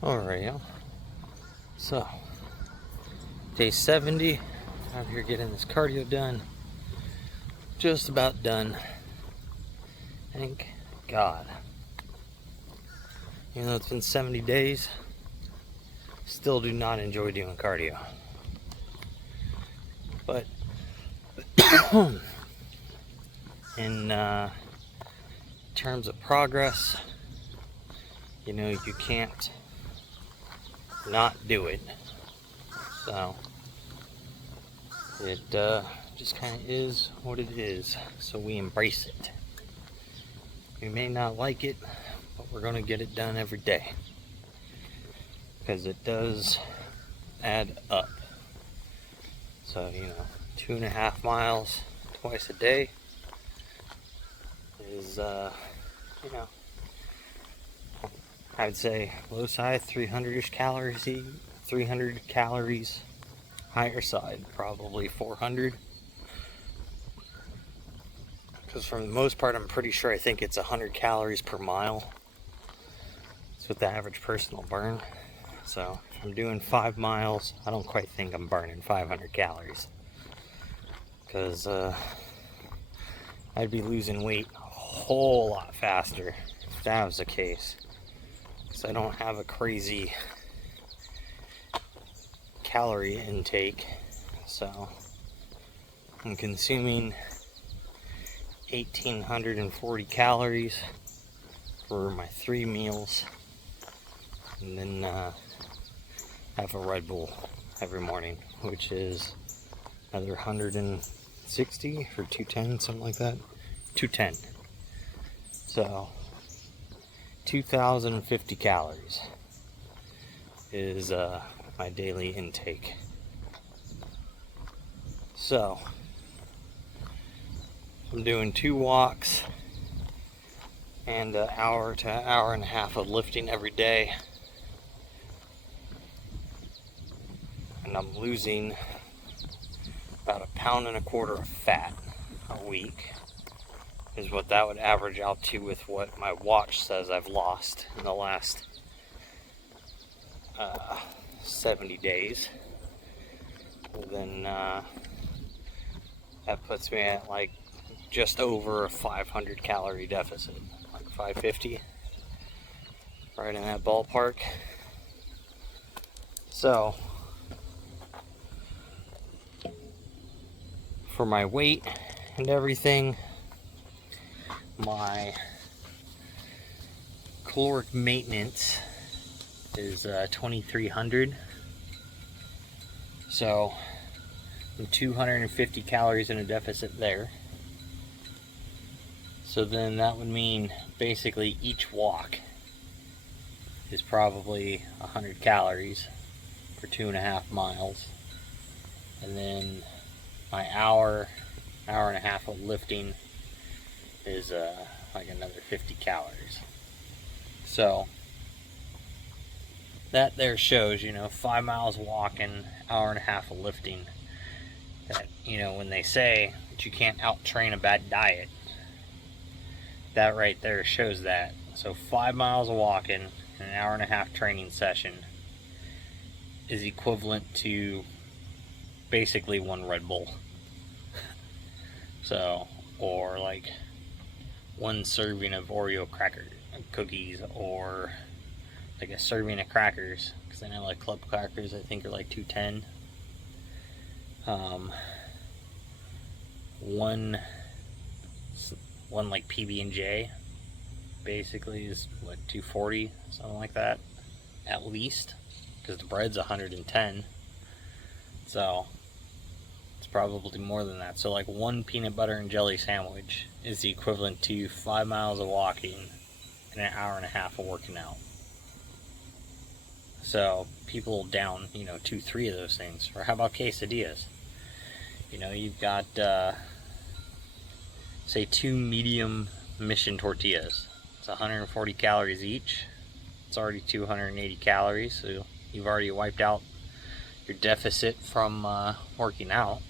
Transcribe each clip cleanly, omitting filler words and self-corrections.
Alright, y'all. So, day 70. Out here getting this cardio done. Just about done. Thank God. Even though it's been 70 days, still do not enjoy doing cardio. But in terms of progress, you know, you can't not do it. So it just kind of is what it is. So we embrace it. We may not like it, but we're going to get it done every day. Because it does add up. So, you know, 2.5 miles twice a day is, you know, I'd say low side 300-ish calories, 300 calories. Higher side probably 400. Because for the most part, I'm pretty sure I think it's 100 calories per mile. That's what the average person will burn. So if I'm doing 5 miles, I don't quite think I'm burning 500 calories. Because I'd be losing weight a whole lot faster if that was the case. Because I don't have a crazy calorie intake. So I'm consuming 1,840 calories for my 3 meals. And then have a Red Bull every morning, which is another 160 or 210, something like that. 210. So 2,050 calories is my daily intake. So I'm doing 2 walks and an hour to an hour and a half of lifting every day. And I'm losing about 1.25 pounds of fat a week, is what that would average out to with what my watch says I've lost in the last 70 days. Then that puts me at like just over a 500 calorie deficit, like 550, right in that ballpark. So for my weight and everything, my caloric maintenance is 2,300. So I'm 250 calories in a deficit there. So then that would mean basically each walk is probably 100 calories for 2.5 miles. And then my hour and a half of lifting is like another 50 calories. So that there shows, you know, 5 miles walking, hour and a half of lifting. That, you know, when they say that you can't out-train a bad diet, that right there shows that. So 5 miles of walking and an hour and a half training session is equivalent to basically 1 Red Bull. So, or like 1 serving of Oreo cookies, or like a serving of crackers, because I know like club crackers I think are like 210. One like PB&J basically is what, 240, something like that, at least, because the bread's 110. So it's probably more than that. So like 1 peanut butter and jelly sandwich is the equivalent to 5 miles of walking and an hour and a half of working out. So people down, you know, 2-3 of those things. Or how about quesadillas? You know, you've got say 2 medium mission tortillas. It's 140 calories each. It's already 280 calories, so you've already wiped out your deficit from working out.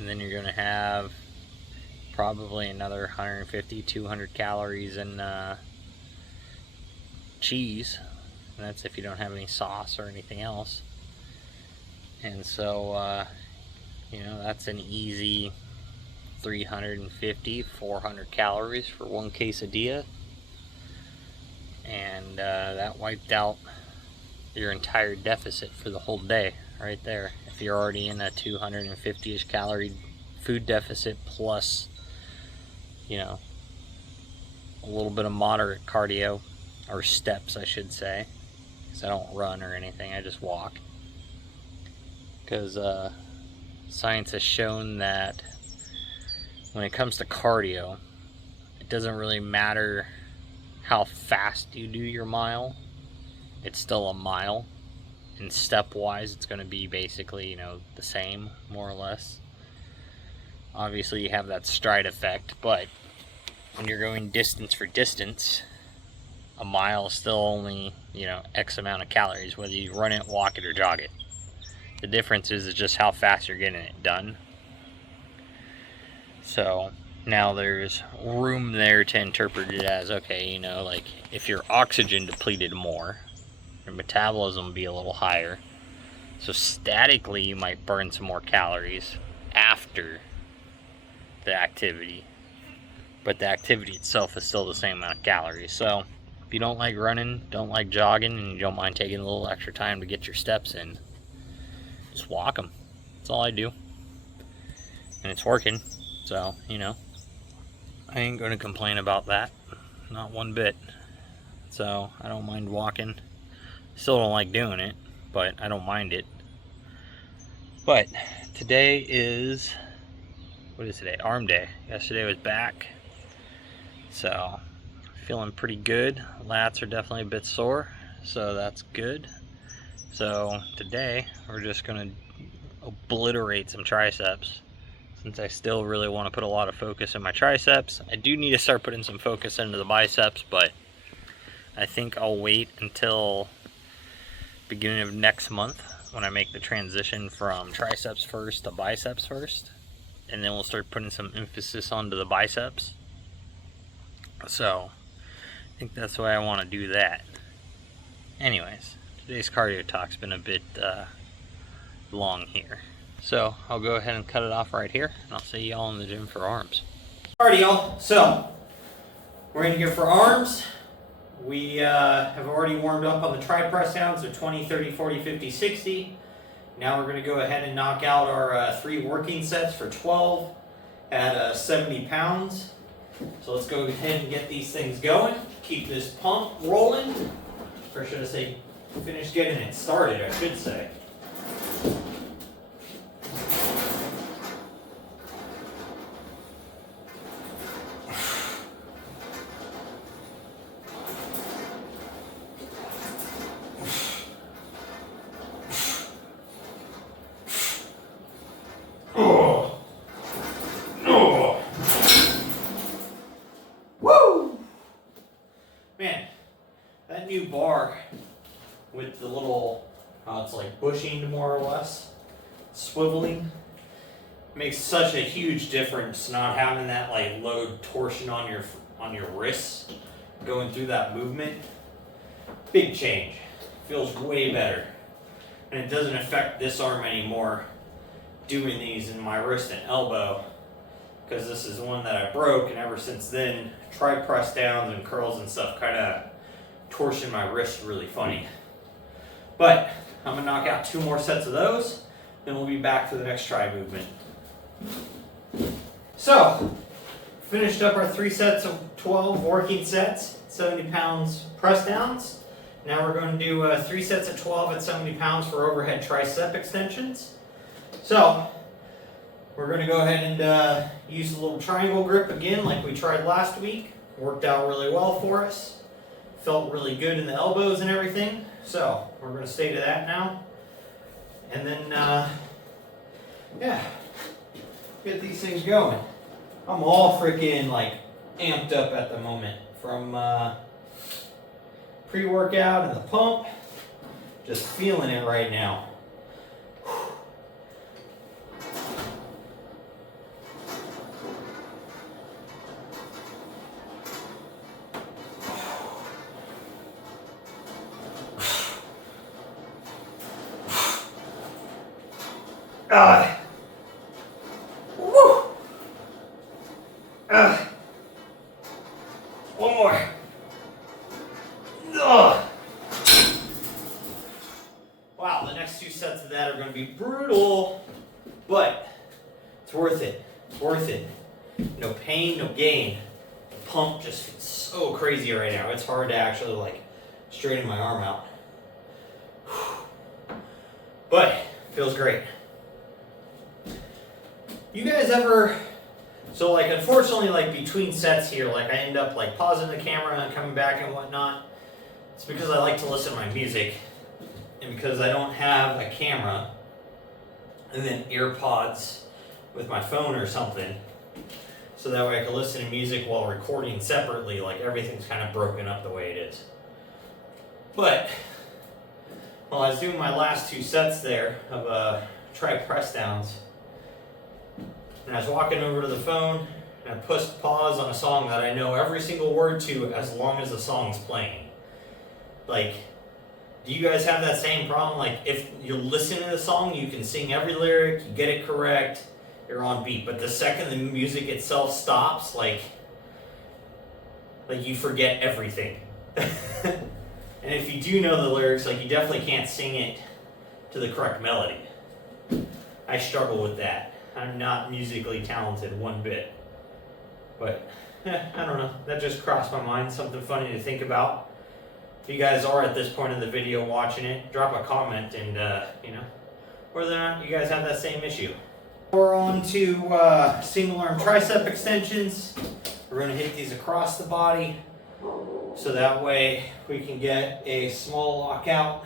And then you're going to have probably another 150, 200 calories in cheese and that's if you don't have any sauce or anything else. And so, you know, that's an easy 350, 400 calories for one quesadilla. And that wiped out your entire deficit for the whole day right there. If you're already in a 250-ish calorie food deficit plus, you know, a little bit of moderate cardio, or steps I should say, because I don't run or anything, I just walk. Because science has shown that when it comes to cardio, it doesn't really matter how fast you do your mile, it's still a mile. And step-wise, it's going to be basically, you know, the same, more or less. Obviously, you have that stride effect, but when you're going distance for distance, a mile is still only, you know, X amount of calories, whether you run it, walk it, or jog it. The difference is just how fast you're getting it done. So now there's room there to interpret it as, okay, you know, like if you're oxygen depleted more, your metabolism will be a little higher. So statically, you might burn some more calories after the activity, but the activity itself is still the same amount of calories. So if you don't like running, don't like jogging, and you don't mind taking a little extra time to get your steps in, just walk them. That's all I do. And it's working. So, you know, I ain't going to complain about that. Not one bit. So I don't mind walking. Still don't like doing it, but I don't mind it. But today is, what is today? Arm day. Yesterday was back. So feeling pretty good. Lats are definitely a bit sore, so that's good. So today we're just going to obliterate some triceps, since I still really want to put a lot of focus in my triceps. I do need to start putting some focus into the biceps, but I think I'll wait until beginning of next month when I make the transition from triceps first to biceps first, and then we'll start putting some emphasis onto the biceps. So I think that's why I want to do that. Anyways, today's cardio talk's been a bit long here, so I'll go ahead and cut it off right here, and I'll see y'all in the gym for arms. Alrighty, y'all, so we're going to go for arms. We have already warmed up on the tri press downs, so 20, 30, 40, 50, 60. Now we're going to go ahead and knock out our 3 working sets for 12 at 70 pounds. So let's go ahead and get these things going. Keep this pump rolling. Or should I say, finish getting it started, I should say. Man, that new bar with the little, it's like bushing more or less, swiveling, makes such a huge difference not having that like load torsion on your wrists going through that movement. Big change. Feels way better. And it doesn't affect this arm anymore doing these in my wrist and elbow, because this is one that I broke, and ever since then, tri press downs and curls and stuff kind of torsion my wrist really funny. But I'm gonna knock out 2 more sets of those, then we'll be back for the next tri movement. So, finished up our 3 sets of 12 working sets, 70 pounds press downs. Now we're going to do 3 sets of 12 at 70 pounds for overhead tricep extensions. So, we're going to go ahead and use a little triangle grip again like we tried last week. Worked out really well for us. Felt really good in the elbows and everything. So we're going to stay to that now. And then, yeah, get these things going. I'm all freaking like amped up at the moment from pre-workout and the pump. Just feeling it right now. Woo! One more. Wow, the next 2 sets of that are going to be brutal, but it's worth it. It's worth it. No pain, no gain. The pump just feels so crazy right now. It's hard to actually like straighten my arm out. But it feels great. You guys ever, so like unfortunately like between sets here, like I end up like pausing the camera and coming back and whatnot. It's because I like to listen to my music and because I don't have a camera and then AirPods with my phone or something. So that way I can listen to music while recording separately, like everything's kind of broken up the way it is. But while I was doing my last 2 sets there of tri press downs, and I was walking over to the phone and I pushed pause on a song that I know every single word to as long as the song's playing. Like, do you guys have that same problem? Like, if you're listening to the song, you can sing every lyric, you get it correct, you're on beat. But the second the music itself stops, like you forget everything. And if you do know the lyrics, like you definitely can't sing it to the correct melody. I struggle with that. I'm not musically talented one bit. But, I don't know. That just crossed my mind. Something funny to think about. If you guys are at this point in the video watching it, drop a comment and, whether or not you guys have that same issue. We're on to single arm tricep extensions. We're going to hit these across the body. So that way we can get a small lockout,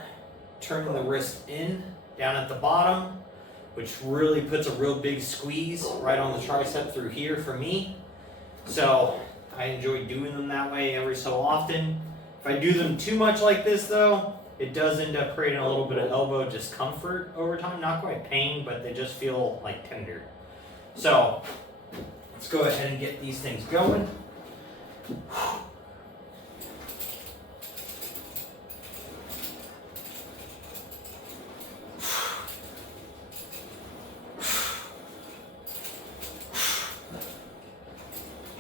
turning the wrist in, down at the bottom, which really puts a real big squeeze right on the tricep through here for me. So I enjoy doing them that way every so often. If I do them too much like this though, it does end up creating a little bit of elbow discomfort over time. Not quite pain, but they just feel like tender. So let's go ahead and get these things going.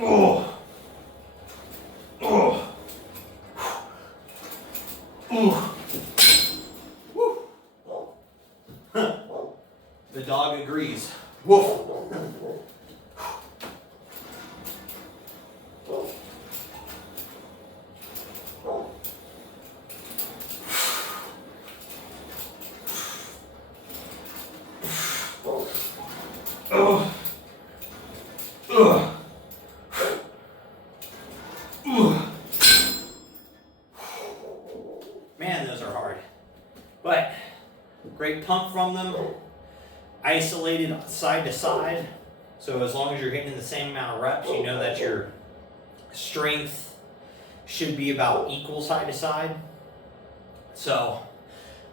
Oh. Oh. Oh. Woo. Huh. The dog agrees. Woof. Oh. Ugh. Man, those are hard. But great pump from them. Isolated side to side. So as long as you're hitting the same amount of reps, you know that your strength should be about equal side to side. So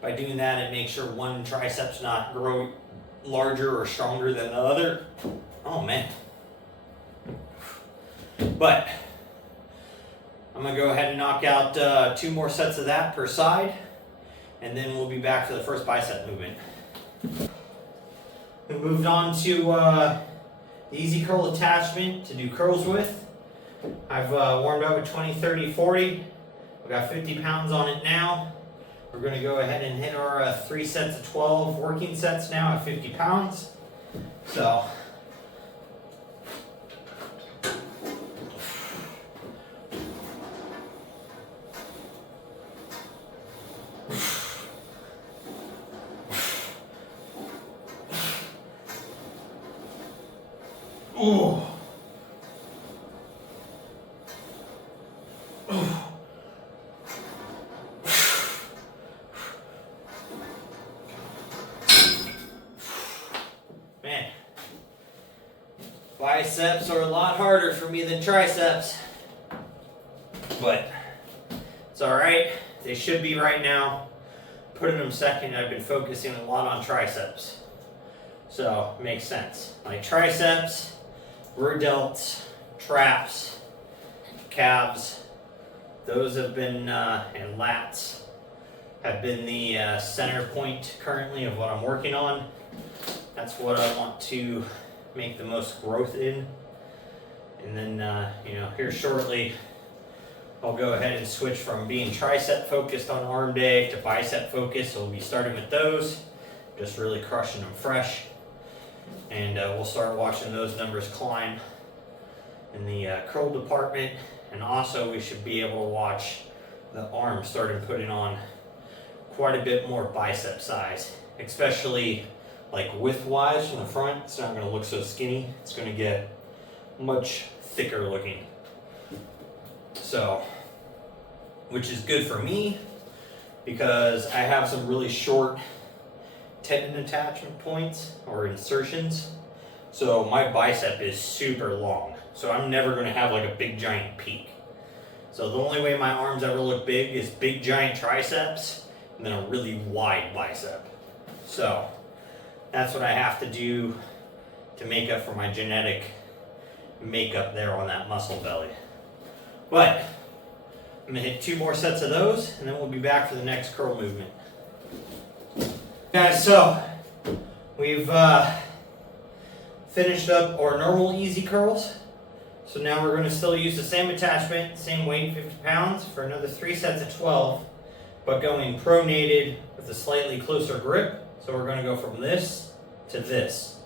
by doing that, it makes sure one tricep's not grow larger or stronger than the other. Oh man. But I'm going to go ahead and knock out 2 more sets of that per side, and then we'll be back to the first bicep movement. We moved on to the easy curl attachment to do curls with. I've warmed up with 20, 30, 40. We've got 50 pounds on it now. We're going to go ahead and hit our 3 sets of 12 working sets now at 50 pounds. So ooh. Man, biceps are a lot harder for me than triceps, but it's all right. They should be right now. Putting them second, I've been focusing a lot on triceps, so it makes sense. Like triceps, rear delts, traps, calves, those have been, and lats have been the center point currently of what I'm working on. That's what I want to make the most growth in. And then, here shortly, I'll go ahead and switch from being tricep focused on arm day to bicep focused. So we'll be starting with those, just really crushing them fresh. And we'll start watching those numbers climb in the curl department. And also we should be able to watch the arms starting putting on quite a bit more bicep size, especially like width-wise from the front. It's not going to look so skinny. It's going to get much thicker looking. So, which is good for me because I have some really short tendon attachment points or insertions. So my bicep is super long. So I'm never going to have like a big giant peak. So the only way my arms ever look big is big giant triceps and then a really wide bicep. So that's what I have to do to make up for my genetic makeup there on that muscle belly. But I'm gonna hit 2 more sets of those and then we'll be back for the next curl movement. Guys, so we've finished up our normal easy curls. So now we're gonna still use the same attachment, same weight, 50 pounds, for another 3 sets of 12, but going pronated with a slightly closer grip. So we're gonna go from this to this.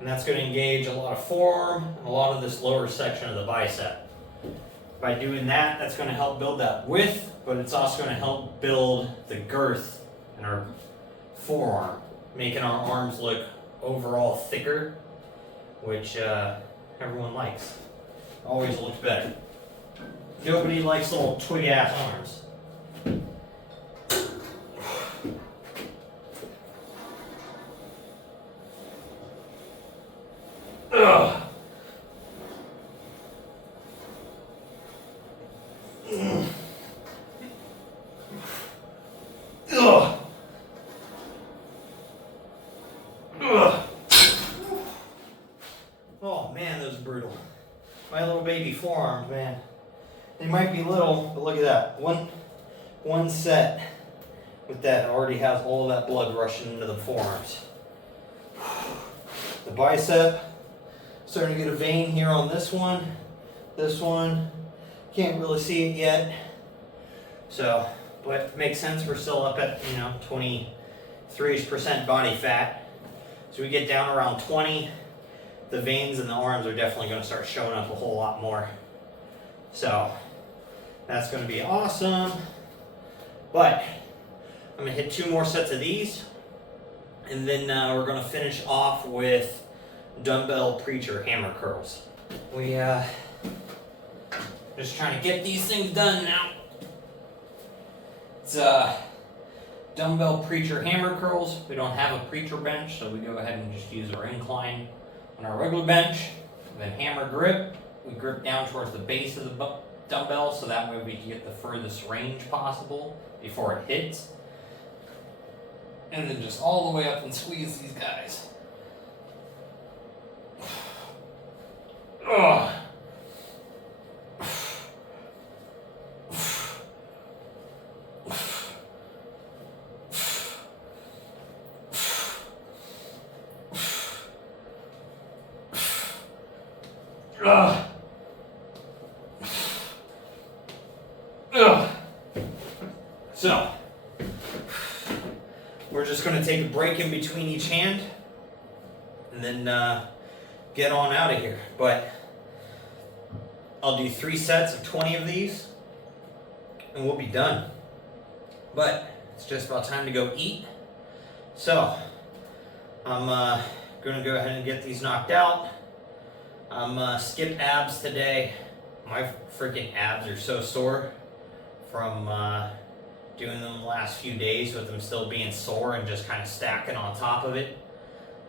And that's gonna engage a lot of forearm and a lot of this lower section of the bicep. By doing that, that's gonna help build that width, but it's also gonna help build the girth in our forearm, making our arms look overall thicker, which everyone likes. Always looks better. Nobody likes little twig ass arms. Ugh. Ugh. Ugh. Oh man, those are brutal. My little baby forearms, man. They might be little, but look at that. One set with that already has all that blood rushing into the forearms. The bicep, starting to get a vein here on this one. This one, can't really see it yet. So, but it makes sense. We're still up at 23% body fat. So we get down around 20. The veins in the arms are definitely going to start showing up a whole lot more. So that's going to be awesome. But I'm going to hit 2 more sets of these. And then we're going to finish off with dumbbell preacher hammer curls. We just trying to get these things done now. It's dumbbell preacher hammer curls. We don't have a preacher bench, so we go ahead and just use our incline on our regular bench. And then hammer grip. We grip down towards the base of the dumbbell, so that way we can get the furthest range possible before it hits. And then just all the way up and squeeze these guys. Ugh. Ugh. Ugh. So, we're just going to take a break in between each hand and then get on out of here. But I'll do 3 sets of 20 of these and we'll be done. But it's just about time to go eat. So, I'm going to go ahead and get these knocked out. I'm skip abs today. My freaking abs are so sore from doing them the last few days with them still being sore and just kind of stacking on top of it.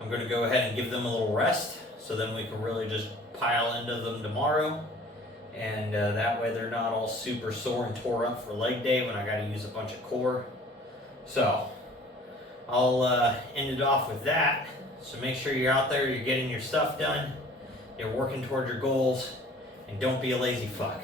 I'm going to go ahead and give them a little rest so then we can really just pile into them tomorrow. And that way they're not all super sore and tore up for leg day when I got to use a bunch of core. So I'll end it off with that. So make sure you're out there, you're getting your stuff done, you're working toward your goals, and don't be a lazy fuck.